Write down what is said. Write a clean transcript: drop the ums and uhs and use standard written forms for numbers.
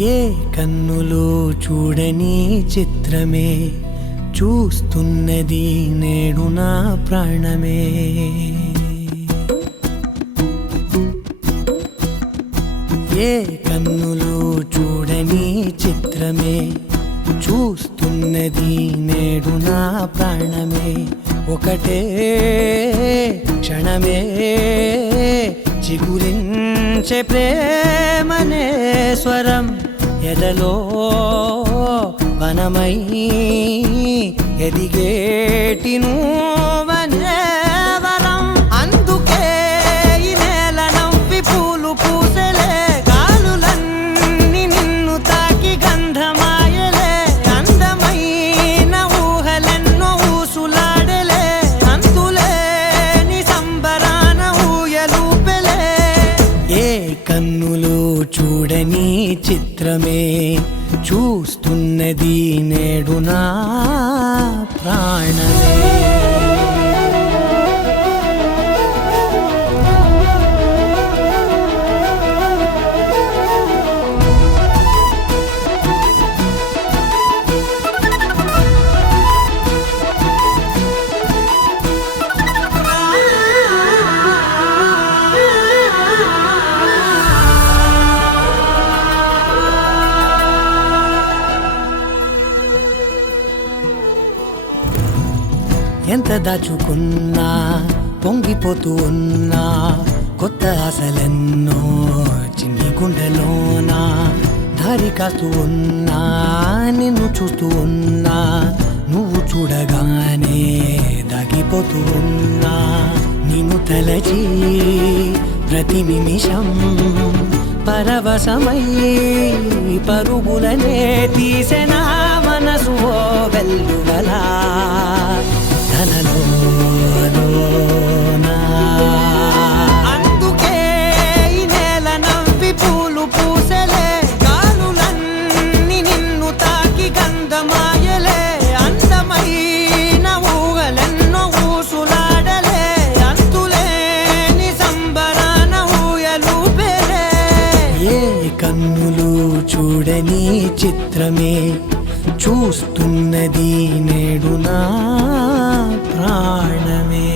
ఏ కన్నులో చూడని చిత్రమే చూస్తున్నది నేడు నా ప్రాణమే. ఏ కన్నులో చూడని చిత్రమే చూస్తున్నది నేడు నా ప్రాణమే. ఒకటే క్షణమే చిగురించే ప్రేమనే స్వరం ఎదలో వనమై ఎదిగేటి నువ్వనే వరం. అందుకే ఈ నేల నవ్వి పూలు పూసెలే, గాలులన్నీ నిన్ను తాకి గంధమాయలే. అందమైన ఊహలెన్నో ఊసులాడలే, అంతులేని సంబరాన ఊయలూపెలే. ఏ కన్నులో చూడని చిత్రమే చూస్తున్నది నేడు నా ప్రాణమే. ఎంత దాచుకున్నా పొంగిపోతూ ఉన్నా, కొత్త ఆశలెన్నో చిన్ని గుండెలోనా. దారి కాస్తూ ఉన్నా, నిన్ను చూస్తూ ఉన్నా, నువ్వు చూడగానే దాగిపోతూ ఉన్నా. నిన్ను తలచి ప్రతి నిమిషం పరవశమై పరుగులనే తీసెనా మనసు ఓ వెల్లువలా. అందుకే ఈ నేల నవ్వి పూలు పూసెలే, గాలులన్నీ నిన్ను తాకి గంధమాయలే. అందమైన ఊహలెన్నో ఊసులాడలే, అంతులేని సంబరాన ఊయలూపెలే. ఏ కన్నులు చూడని చిత్రమే చూస్తున్నది నేడు నా ప్రాణమే.